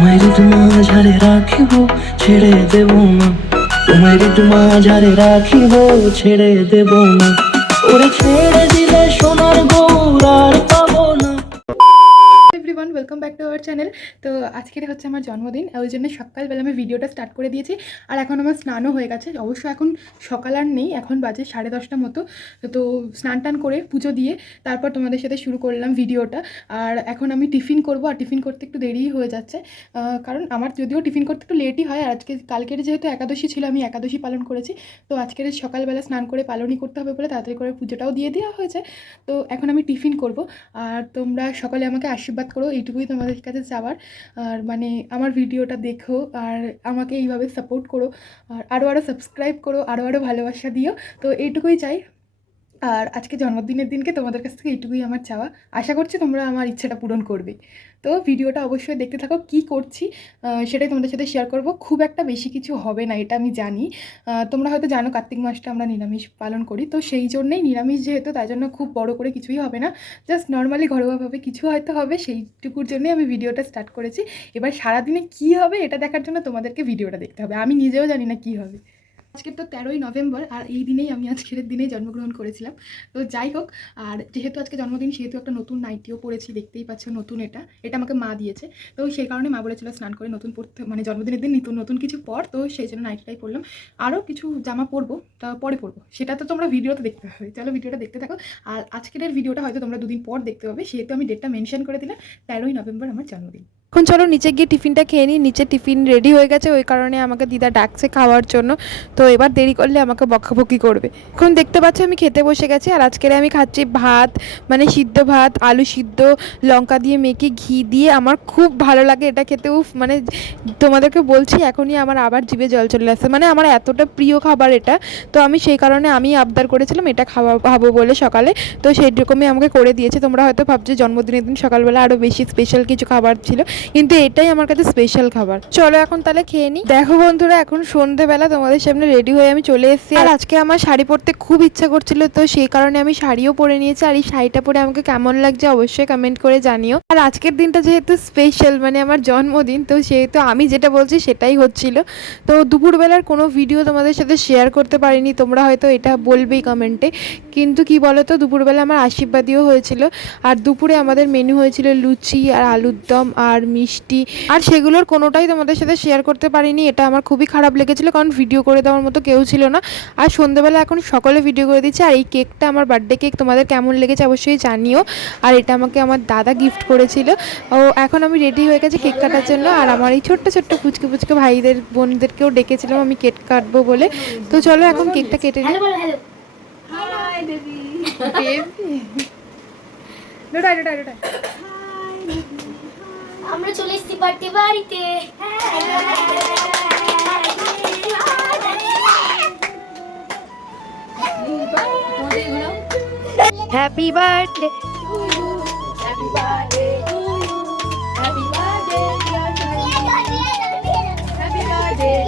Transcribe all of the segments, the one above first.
তোমার মাঝারে রাখিব ছেড়ে দেব না, তোমার মাঝারে রাখিব ছেড়ে দেব না, ওরে ছেড়ে দিলে সোনার গৌর আর পাবো না। Everyone, welcome back to our channel. তো আজকের হচ্ছে আমার জন্মদিন, ওই জন্য সকালবেলা আমি ভিডিওটা স্টার্ট করে দিয়েছি। আর এখন আমার স্নানও হয়ে গেছে। অবশ্য এখন সকাল আর নেই, এখন বাজে 10:30 মতো। তো স্নান টান করে পুজো দিয়ে তারপর তোমাদের সাথে শুরু করলাম ভিডিওটা। আর এখন আমি টিফিন করব, আর টিফিন করতে একটু দেরিই হয়ে যাচ্ছে, কারণ আমার যদিও টিফিন করতে একটু লেটই হয়। আর কালকের যেহেতু একাদশী ছিল, আমি একাদশী পালন করেছি। তো আজকের সকালবেলা স্নান করে পালনই করতে হবে বলে তাড়াতাড়ি করে পুজোটাও দিয়ে দেওয়া হয়েছে। তো এখন আমি টিফিন করব। আর তোমরা সকালে আমাকে আশীর্বাদ করো, এইটুকুই তোমাদের কাছে চাওয়ার। আর মানে আমার ভিডিওটা দেখো আর আমাকে এইভাবে সাপোর্ট করো, আর আরও সাবস্ক্রাইব করো, আরও ভালোবাসা দিও। তো এইটুকুই চাই। আর আজকে জন্মদিনের দিনকে তোমাদের কাছ থেকে এইটুকুই আমার চাওয়া। আশা করছি তোমরা আমার ইচ্ছাটা পূরণ করবে। তো ভিডিওটা অবশ্যই দেখতে থাকো, কী করছি সেটাই তোমাদের সাথে শেয়ার করব। খুব একটা বেশি কিছু হবে না, এটা আমি জানি। তোমরা হয়তো জানো কার্তিক মাসটা আমরা নিরামিষ পালন করি, তো সেই জন্যেই নিরামিষ যেহেতু, তাই জন্য খুব বড় করে কিছুই হবে না। জাস্ট নর্মালি ঘরোয়াভাবে কিছু হয়তো হবে, সেইটুকুর জন্যই আমি ভিডিওটা স্টার্ট করেছি। এবার সারাদিনে কী হবে এটা দেখার জন্য তোমাদেরকে ভিডিওটা দেখতে হবে। আমি নিজেও জানি না কী হবে। আজকের তো 13ই নভেম্বর, আর এই দিনেই আমি আজকের দিনেই জন্মগ্রহণ করেছিলাম। তো যাই হোক, আর যেহেতু আজকে জন্মদিন সেহেতু একটা নতুন নাইটিও পরেছি, দেখতেই পাচ্ছ নতুন। এটা আমাকে মা দিয়েছে। তো সেই কারণে মা বলেছিল স্নান করে নতুন পরতে, মানে জন্মদিনের দিন নতুন কিছু পর। তো সেই জন্য নাইটিটাই পরলাম। আরও কিছু জামা পরবো, তা পরে পরবো, সেটা তো তোমরা ভিডিওতে দেখতে হবে। চলো ভিডিওটা দেখতে থাকো। আর আজকের ভিডিওটা হয়তো তোমরা দুদিন পর দেখতে পাবে, সেহেতু আমি ডেটটা মেনশন করে দিলাম, 13ই নভেম্বর আমার জন্মদিন। এখন চলো নিচে গিয়ে টিফিনটা খেয়ে নিই। নিচে টিফিন রেডি হয়ে গেছে, ওই কারণে আমাকে দিদা ডাকছে খাওয়ার জন্য। তো এবার দেরি করলে আমাকে বকাবকি করবে। এখন দেখতে পাচ্ছ আমি খেতে বসে গেছি। আর আজকের আমি খাচ্ছি ভাত, মানে সিদ্ধ ভাত, আলু সিদ্ধ, লঙ্কা দিয়ে মেখে ঘি দিয়ে। আমার খুব ভালো লাগে এটা খেতে। মানে তোমাদেরকে বলছি এখনই আমার আবার জিভে জল চলে আসছে, মানে আমার এতটা প্রিয় খাবার এটা। তো আমি সেই কারণে আমি আবদার করেছিলাম এটা খাবো বলে সকালে। তো সেই রকমই আমাকে করে দিয়েছে। তোমরা হয়তো ভাবছো জন্মদিনের দিন সকালবেলা আরও বেশি স্পেশাল কিছু খাবার ছিল, কিন্তু এটাই আমার কাছে স্পেশাল খাবার। চলো এখন তাহলে খেয়ে নিই। দেখো বন্ধুরা, এখন সন্ধ্যেবেলা তোমাদের সামনে রেডি হয়ে আমি চলে এসেছি। আর আজকে আমার শাড়ি পরতে খুব ইচ্ছা করছিল, তো সেই কারণে আমি শাড়িও পরে নিয়েছি। আর এই শাড়িটা পরে আমাকে কেমন লাগছে অবশ্যই কমেন্ট করে জানিও। আর আজকের দিনটা যেহেতু স্পেশাল, মানে আমার জন্মদিন, তো সেহেতু আমি যেটা বলছি সেটাই হচ্ছিল। তো দুপুরবেলার কোনো ভিডিও তোমাদের সাথে শেয়ার করতে পারিনি, তোমরা হয়তো এটা বলবেই কমেন্টে। কিন্তু কি বলো তো, দুপুরবেলা আমার আশীর্বাদীও হয়েছিল। আর দুপুরে আমাদের মেনু হয়েছিল লুচি আর আলুর দম আর মিষ্টি। আর সেগুলোর কোনোটাই তোমাদের সাথে শেয়ার করতে পারিনি, এটা আমার খুবই খারাপ লেগেছিল, কারণ ভিডিও করে দেওয়ার মতো কেউ ছিল না। আর সন্ধ্যেবেলা এখন সকলে ভিডিও করে দিচ্ছে। আর এই কেকটা আমার বার্থডে কেক, তোমাদের কেমন লেগেছে অবশ্যই জানিও। আর এটা আমাকে আমার দাদা গিফট করেছিল। ও এখন আমি রেডি হয়ে গেছি কেক কাটার জন্য। আর আমার এই ছোট্ট পুচকে ভাইদের বোনদেরকেও ডেকেছিলাম আমি কেক কাটবো বলে। তো চলো এখন কেকটা কেটে নিই। আমরা চলে এসেছি বার্থডে বাড়িতে। Happy birthday, happy birthday to you, happy birthday dear happy birthday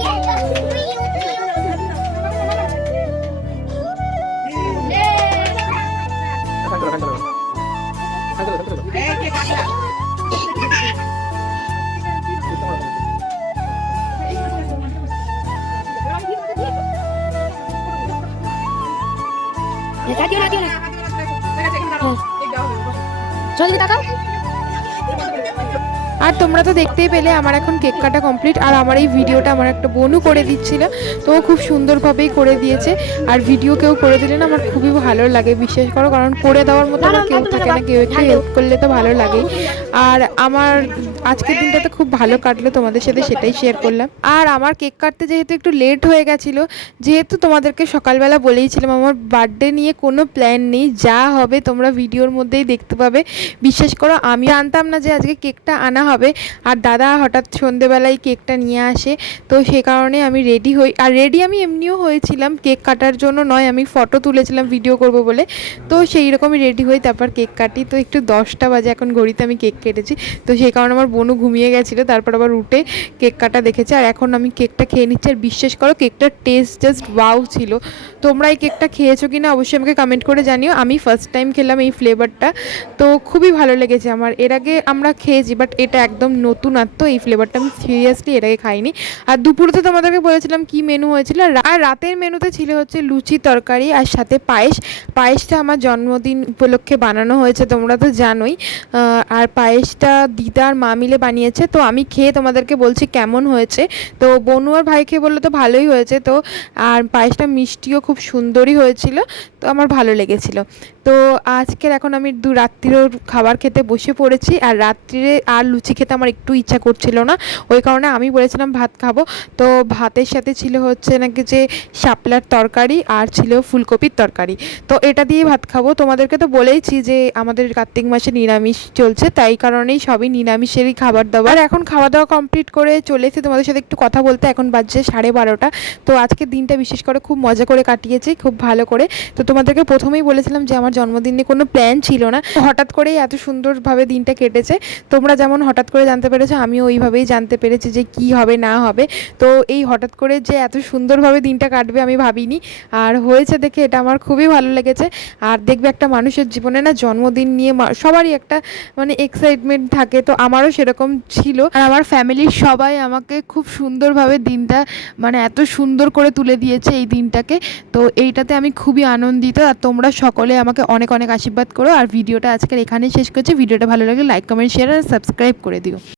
আর তোমরা তো দেখতেই পেলে আমার এখন কেক কাটা কমপ্লিট। আর আমার এই ভিডিওটা আমার একটা বোনও করে দিচ্ছিল, তো ও খুব সুন্দরভাবেই করে দিয়েছে। আর ভিডিও কেউ করে দিলে না আমার খুবই ভালো লাগে, বিশ্বাস করো, কারণ করে দেওয়ার মতো আমার কেউ থাকে না, কেউ একটু হেল্প করলে তো ভালো লাগেই। আর আমার আজকের দিনটাতে খুব ভালো কাটলো, তোমাদের সাথে সেটাই শেয়ার করলাম। আর আমার কেক কাটতে যেহেতু একটু লেট হয়ে গেছিলো, যেহেতু তোমাদেরকে সকালবেলা বলেইছিলাম আমার বার্থডে নিয়ে কোনো প্ল্যান নেই, যা হবে তোমরা ভিডিওর মধ্যেই দেখতে পাবে। বিশ্বাস করো আমি জানতাম না যে আজকে কেকটা আনা হবে। আর দাদা হঠাৎ সন্ধেবেলায় কেকটা নিয়ে আসে, তো সে কারণে আমি রেডি হই। আর রেডি আমি এমনিও হয়েছিলাম, কেক কাটার জন্য নয়, আমি ফটো তুলেছিলাম ভিডিও করব বলে। তো সেই রকমই রেডি হই, তারপর কেক কাটি। তো একটু 10টা বাজে এখন ঘড়িতে আমি কেক কেটেছি। তো সেই কারণে আমার বোনও ঘুমিয়ে গেছিলো, তারপর আবার উঠে কেক কাটা দেখেছে। আর এখন আমি কেকটা খেয়ে নিচ্ছি। আর বিশ্বাস করো কেকটার টেস্ট জাস্ট ওয়াও ছিল। তোমরা এই কেকটা খেয়েছো কিনা অবশ্যই আমাকে কমেন্ট করে জানিও। আমি ফার্স্ট টাইম খেলাম এই ফ্লেভারটা, তো খুবই ভালো লেগেছে আমার। এর আগে আমরা খেয়েছি, বাট এটা একদম নতুনত্ব, এই ফ্লেভারটা আমি সিরিয়াসলি এর আগে খাইনি। আর দুপুরে তো তোমাদেরকে বলেছিলাম কি মেনু হয়েছিল, আর রাতের মেনুতে ছিল হচ্ছে লুচি তরকারি আর সাথে পায়েসটা আমার জন্মদিন উপলক্ষে বানানো হয়েছে, তোমরা তো জানোই। আর পায়েসটা দিদা আর মা মিলে বানিয়েছে, তো আমি খেয়ে তোমাদেরকে বলছি কেমন হয়েছে। তো বনু আর ভাই খেয়ে বললো তো ভালোই হয়েছে। তো আর পায়েসটা মিষ্টিও খুব সুন্দরই হয়েছিল, তো আমার ভালো লেগেছিল। তো আজকের এখন আমি রাত্রিরেও খাবার খেতে বসে পড়েছি। আর রাত্রিরে আর লুচি খেতে আমার একটু ইচ্ছা করছিল না, ওই কারণে আমি বলেছিলাম ভাত খাবো। তো ভাতের সাথে ছিল হচ্ছে নাকি যে শাপলার তরকারি আর ছিল ফুলকপির তরকারি, তো এটা দিয়ে ভাত খাবো। তোমাদেরকে তো বলেইছি যে আমাদের কার্তিক মাসে নিরামিষ চলছে, তাই কারণেই সবই নিরামিষেরই খাবার দাবার। এখন খাওয়া দাওয়া কমপ্লিট করে চলে এসে তোমাদের সাথে একটু কথা বলতে। এখন বাজছে 12:30। তো আজকের দিনটা বিশেষ করে খুব মজা করে কাটিয়েছি, খুব ভালো করে। তো তোমাদেরকে প্রথমেই বলেছিলাম যে আমার জন্মদিনে কোনো প্ল্যান ছিল না, হঠাৎ করেই এত সুন্দরভাবে দিনটা কেটেছে। তোমরা যেমন হঠাৎ করে জানতে পেরেছো, আমিও ওইভাবেই জানতে পেরেছি যে কি হবে না হবে। তো এই হঠাৎ করে যে এত সুন্দরভাবে দিনটা কাটবে আমি ভাবিনি, আর হয়েছে দেখে এটা আমার খুবই ভালো লেগেছে। আর দেখবে একটা মানুষের জীবনে না জন্মদিন নিয়ে সবারই একটা মানে এক্সাইটমেন্ট থাকে, তো আমারও সেরকম ছিল। আর আমার ফ্যামিলির সবাই আমাকে খুব সুন্দরভাবে দিনটা মানে এত সুন্দর করে তুলে দিয়েছে এই দিনটাকে। তো এইটাতে আমি খুবই আনন্দিত। আর তোমরা সকলে আমাকে অনেক অনেক আশীর্বাদ করো। আর ভিডিওটা আজকের এখানেই শেষ করছি। ভিডিওটা ভালো লাগলে লাইক কমেন্ট শেয়ার আর সাবস্ক্রাইব করে দিও।